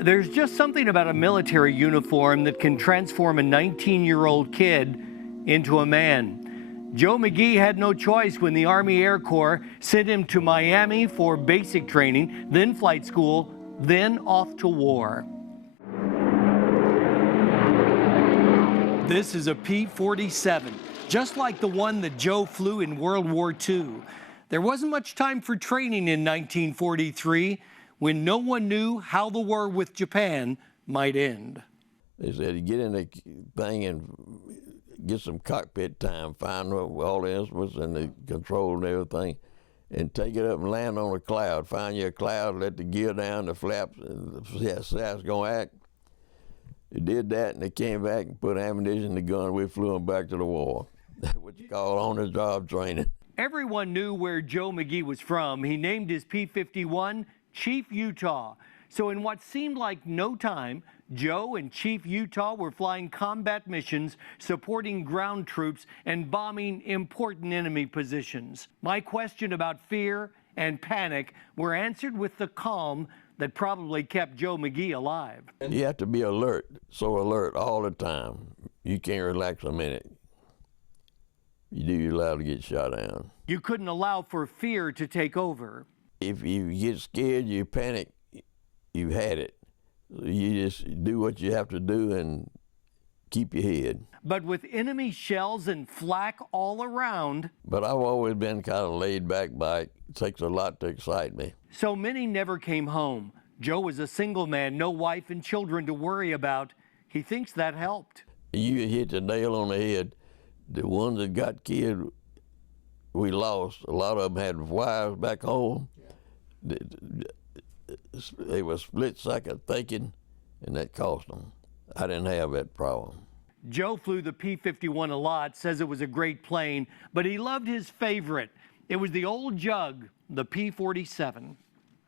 There's just something about a military uniform that can transform a 19-year-old kid into a man. Joe McGhee had no choice when the Army Air Corps sent him to Miami for basic training, then flight school, then off to war. This is a P-47, just like the one that Joe flew in World War II. There wasn't much time for training in 1943 when no one knew how the war with Japan might end. They said, you get in the thing and get some cockpit time, find all the instruments and the control and everything, and take it up and land on a cloud. Find you a cloud, let the gear down, the flaps, and the sats gonna act. They did that, and they came back and put ammunition in the gun. We flew them back to the war. That's what you call on-the-job training. Everyone knew where Joe McGhee was from. He named his P-51 Chief Utah. So in what seemed like no time, Joe and Chief Utah were flying combat missions, supporting ground troops, and bombing important enemy positions. My question about fear and panic were answered with the calm that probably kept Joe McGhee alive. You have to be alert, so alert all the time. You can't relax a minute. You do, you're allowed to get shot down. You couldn't allow for fear to take over. If you get scared, you panic, you've had it. You just do what you have to do and keep your head. But with enemy shells and flak all around. But I've always been kind of laid back by it. It takes a lot to excite me. So many never came home. Joe was a single man, no wife and children to worry about. He thinks that helped. You hit the nail on the head. The ones that got killed, we lost. A lot of them had wives back home. They were split second thinking, and that cost them. I didn't have that problem. Joe flew the P-51 a lot, says it was a great plane, but he loved his favorite. It was the old jug, the P-47.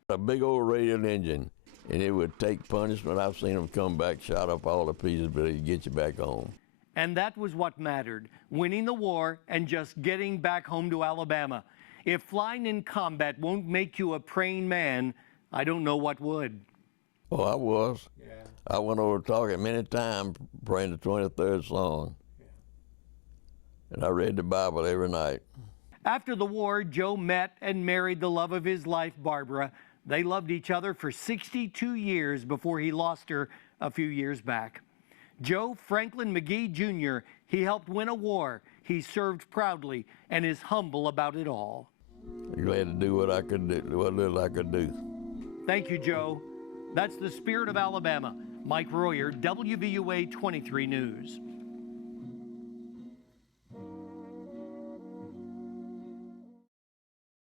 A big old radial engine, and it would take punishment. I've seen them come back, shot up all the pieces, but it'd get you back home. And that was what mattered, winning the war and just getting back home to Alabama. If flying in combat won't make you a praying man, I don't know what would. Oh, I was. Yeah. I went over talking many times praying the 23rd Psalm. Yeah. And I read the Bible every night. After the war, Joe met and married the love of his life, Barbara. They loved each other for 62 years before he lost her a few years back. Joe Franklin McGhee Jr., he helped win a war. He served proudly and is humble about it all. I'm glad to do what I could do, what little I could do. Thank you, Joe. That's the spirit of Alabama. Mike Royer, WVUA 23 News.